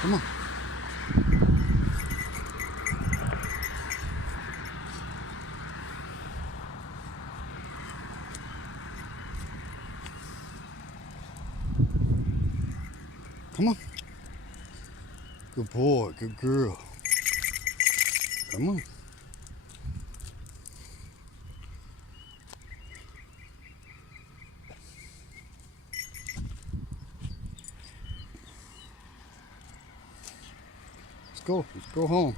Come on. Come on. Good boy, good girl. Come on. Let's go home.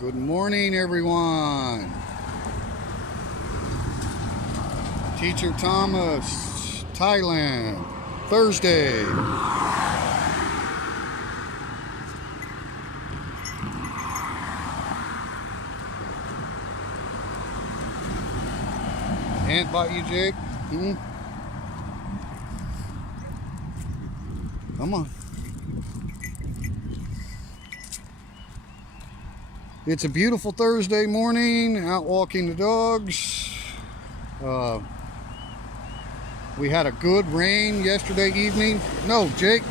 Good morning, everyone. Teacher Thomas, Thailand, Thursday. Ant bite you, Jake? Come on. It's a beautiful Thursday morning, out walking the dogs. We had a good rain yesterday evening. No, Jake.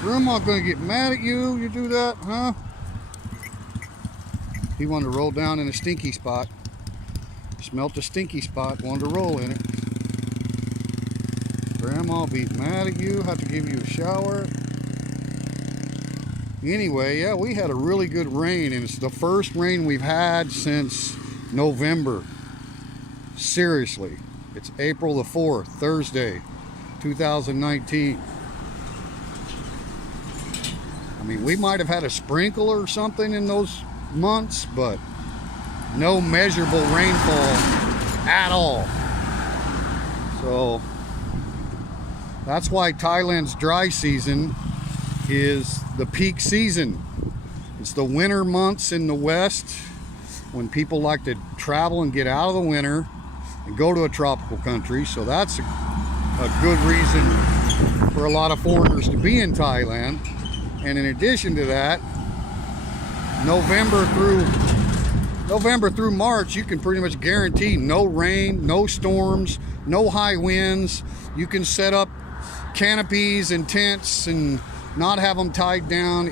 Grandma gonna get mad at you. You do that, huh? He wanted to roll down in a stinky spot. Smelt a stinky spot, wanted to roll in it. Grandma be mad at you, have to give you a shower. Anyway, yeah, we had a really good rain, and it's the first rain we've had since November. Seriously, it's April the 4th, Thursday, 2019. I mean, we might have had a sprinkle or something in those months, but no measurable rainfall at all. So that's why Thailand's dry season is the peak season. It's the winter months in the west when people like to travel and get out of the winter and go to a tropical country. So that's a good reason for a lot of foreigners to be in Thailand. And in addition to that, November through March, you can pretty much guarantee no rain, no storms, no high winds. You can set up canopies and tents and not have them tied down.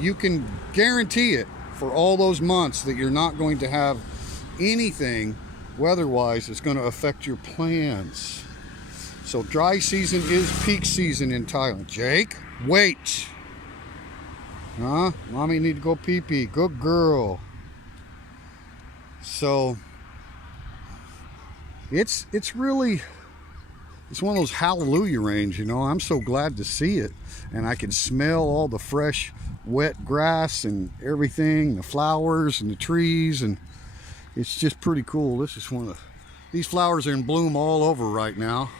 You can guarantee it for all those months that you're not going to have anything weather-wise that's going to affect your plans. So dry season is peak season in Thailand. Jake, wait. Huh? Mommy need to go pee-pee. Good girl. So it's really, it's one of those hallelujah rains, you know. I'm so glad to see it. And I can smell all the fresh, wet grass and everything, the flowers and the trees, and it's just pretty cool. This is these flowers are in bloom all over right now.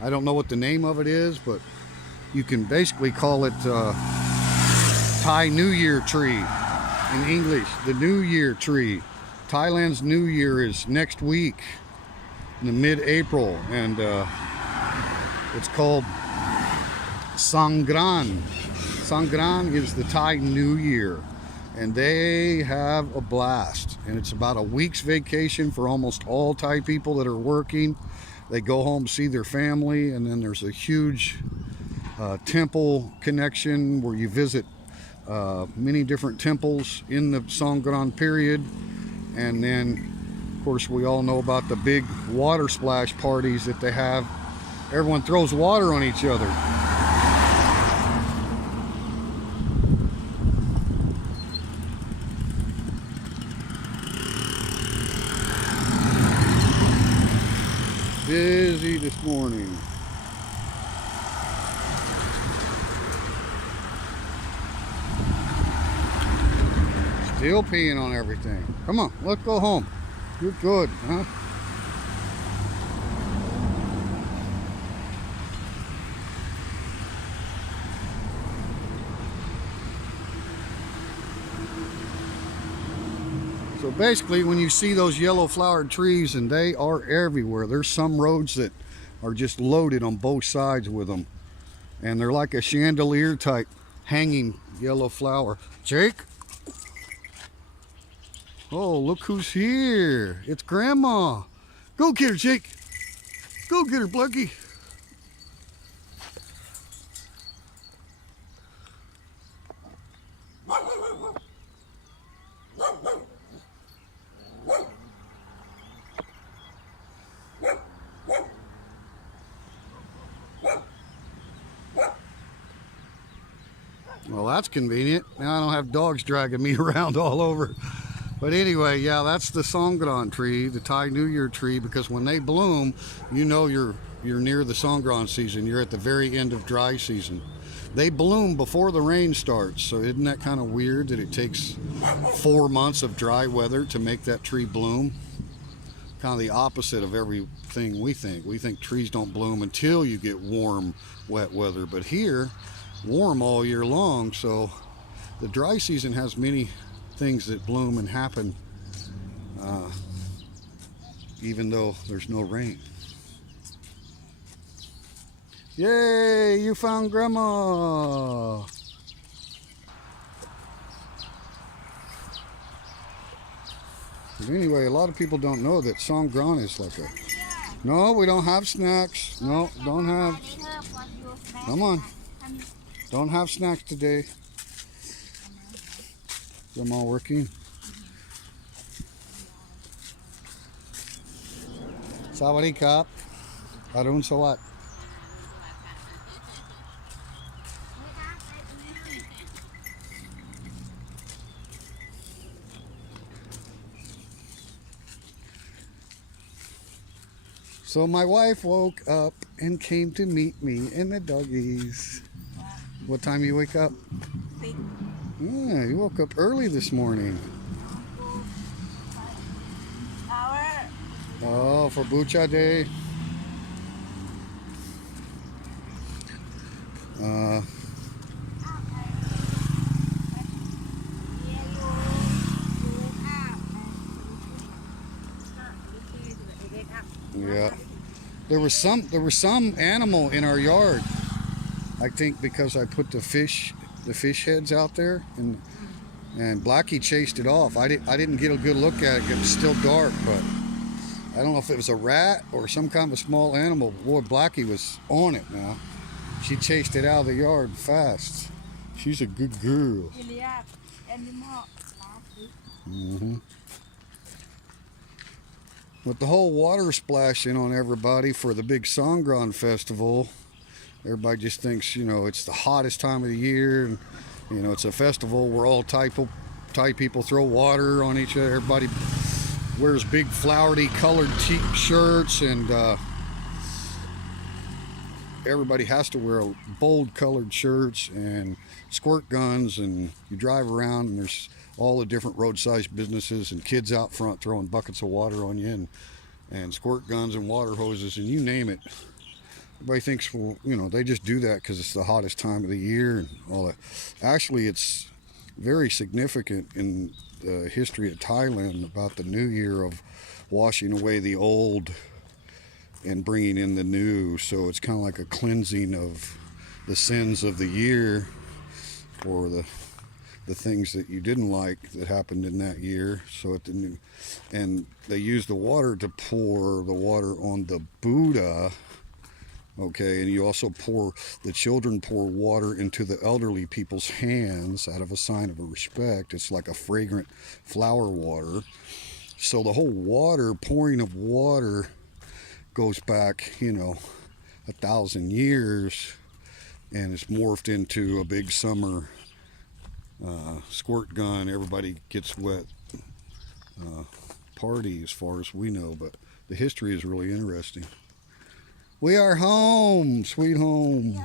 I don't know what the name of it is, but you can basically call it Thai New Year tree in English, the New Year tree. Thailand's New Year is next week in the mid-April, and it's called Songkran. Songkran is the Thai New Year, and they have a blast. And it's about a week's vacation for almost all Thai people that are working. They go home, see their family, and then there's a huge temple connection where you visit many different temples in the Songkran period. And then, of course, we all know about the big water splash parties that they have. Everyone throws water on each other. Busy this morning. Still peeing on everything. Come on, let's go home. You're good, huh? So basically, when you see those yellow flowered trees, and they are everywhere, there's some roads that are just loaded on both sides with them, and they're like a chandelier type hanging yellow flower. Jake? Oh, look who's here. It's Grandma. Go get her, Jake. Go get her, Blackie. Well, that's convenient. Now I don't have dogs dragging me around all over. But anyway, yeah, that's the Songkran tree, the Thai New Year tree, because when they bloom, you know you're near the Songkran season. You're at the very end of dry season. They bloom before the rain starts, so isn't that kind of weird that it takes 4 months of dry weather to make that tree bloom? Kind of the opposite of everything we think. We think trees don't bloom until you get warm, wet weather, but here, warm all year long, so the dry season has many things that bloom and happen even though there's no rain. Yay, you found Grandma! But anyway, a lot of people don't know that Songkran is like a... No, we don't have snacks. No, don't have. Come on. Don't have snacks today. Them all working. Sawadee krap. Arun sawat. So my wife woke up and came to meet me and the doggies. What time you wake up? 6. Yeah, you woke up early this morning. Oh, for Bucha Day. Yeah. There was some animal in our yard. I think because I put the fish heads out there, and Blackie chased it off. I didn't get a good look at it. It was still dark, but I don't know if it was a rat or some kind of a small animal. Boy, Blackie was on it now. She chased it out of the yard fast. She's a good girl. With the whole water splashing on everybody for the big Songkran Festival, everybody just thinks, you know, it's the hottest time of the year, and you know, it's a festival where all Thai people throw water on each other. Everybody wears big flowery colored shirts, and everybody has to wear bold colored shirts and squirt guns, and you drive around and there's all the different roadside businesses and kids out front throwing buckets of water on you, and squirt guns and water hoses and you name it. Everybody thinks, well, you know, they just do that because it's the hottest time of the year and all that. Actually, it's very significant in the history of Thailand about the new year of washing away the old and bringing in the new. So it's kind of like a cleansing of the sins of the year, or the things that you didn't like that happened in that year. So at the new, and they use the water to pour the water on the Buddha. Okay, and you also the children pour water into the elderly people's hands out of a sign of respect. It's like a fragrant flower water. So the whole pouring of water goes back, you know, 1,000 years, and it's morphed into a big summer squirt gun, everybody gets wet party as far as we know, but the history is really interesting. We are home, sweet home.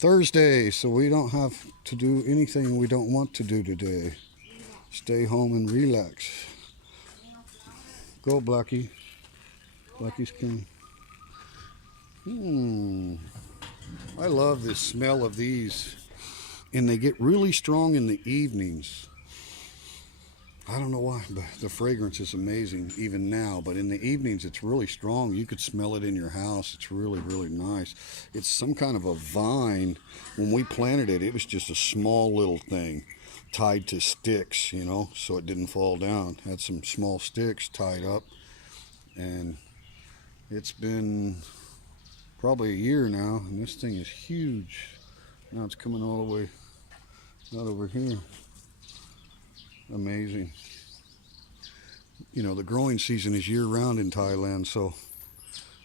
Thursday, so we don't have to do anything we don't want to do today. Stay home and relax. Go, Blackie. Blackie's coming. I love the smell of these and they get really strong in the evenings. I don't know why, but the fragrance is amazing even now. But in the evenings, it's really strong. You could smell it in your house. It's really, really nice. It's some kind of a vine. When we planted it, it was just a small little thing tied to sticks, you know, so it didn't fall down. Had some small sticks tied up, and it's been probably a year now, and this thing is huge. Now it's coming all the way out over here. Amazing. You know, the growing season is year-round in Thailand, so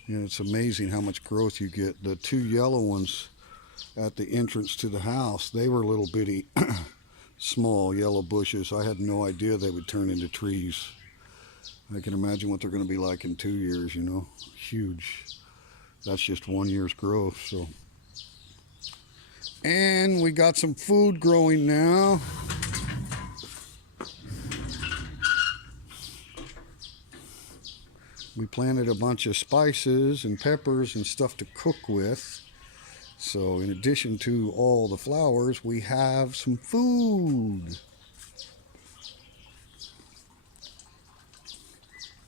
you know, it's amazing how much growth you get. The two yellow ones at the entrance to the house, they were little bitty small yellow bushes. I had no idea they would turn into trees. I can imagine what they're going to be like in 2 years, you know. Huge. That's just 1 year's growth. So, and we got some food growing now. We planted a bunch of spices and peppers and stuff to cook with. So in addition to all the flowers, we have some food.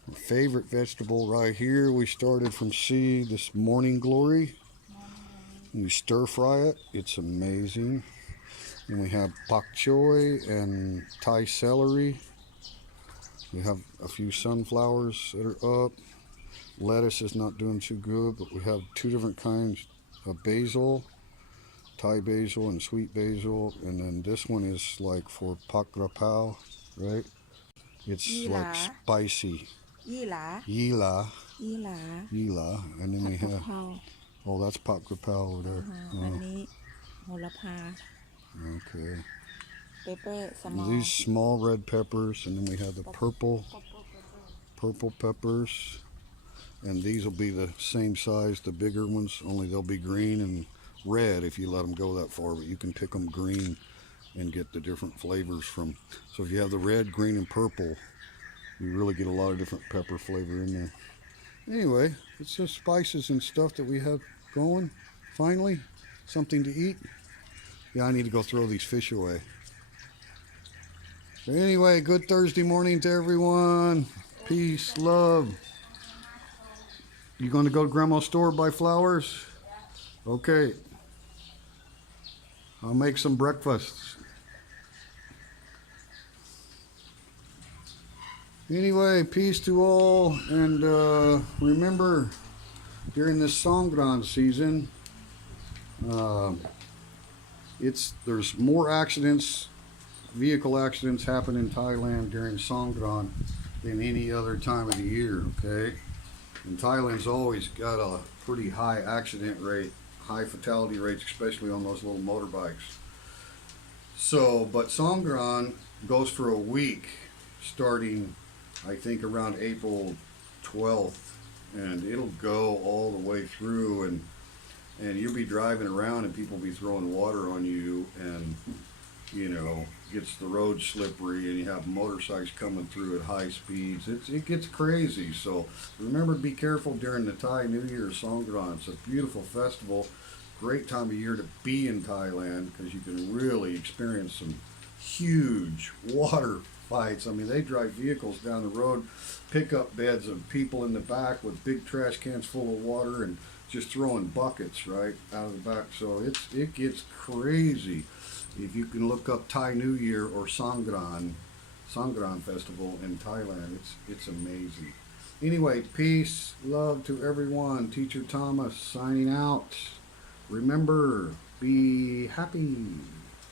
My favorite vegetable right here, we started from seed, this morning glory. And we stir fry it. It's amazing. And we have pak choy and Thai celery. We have a few sunflowers that are up. Lettuce is not doing too good, but we have 2 different kinds of basil, Thai basil and sweet basil. And then this one is like for pak rapao, right? It's like spicy. Yila. Yila. Yila. Yila. And then we have, oh, that's pak rapao over there. Okay. These small red peppers, and then we have the purple peppers, and these will be the same size, the bigger ones, only they'll be green and red if you let them go that far, but you can pick them green and get the different flavors from. So if you have the red, green, and purple, you really get a lot of different pepper flavor in there. Anyway, it's just spices and stuff that we have going. Finally, something to eat. Yeah, I need to go throw these fish away. So anyway, good Thursday morning to everyone. Peace, love. You going to go to Grandma's store buy flowers? Okay. I'll make some breakfast. Anyway, peace to all, and remember, during this Songkran season, there's more accidents. Vehicle accidents happen in Thailand during Songkran than any other time of the year, okay? And Thailand's always got a pretty high accident rate, high fatality rates, especially on those little motorbikes. So, but Songkran goes for a week, starting, I think, around April 12th, and it'll go all the way through, and you'll be driving around and people be throwing water on you, and you know, gets the road slippery, and you have motorcycles coming through at high speeds. It gets crazy. So remember to be careful during the Thai New Year Songkran. It's a beautiful festival, great time of year to be in Thailand, because you can really experience some huge water fights. I mean, they drive vehicles down the road, pickup beds of people in the back with big trash cans full of water, and just throwing buckets right out of the back. So it gets crazy. If you can look up Thai New Year or Songkran Festival in Thailand, it's amazing. Anyway, peace, love to everyone. Teacher Thomas signing out. Remember, be happy.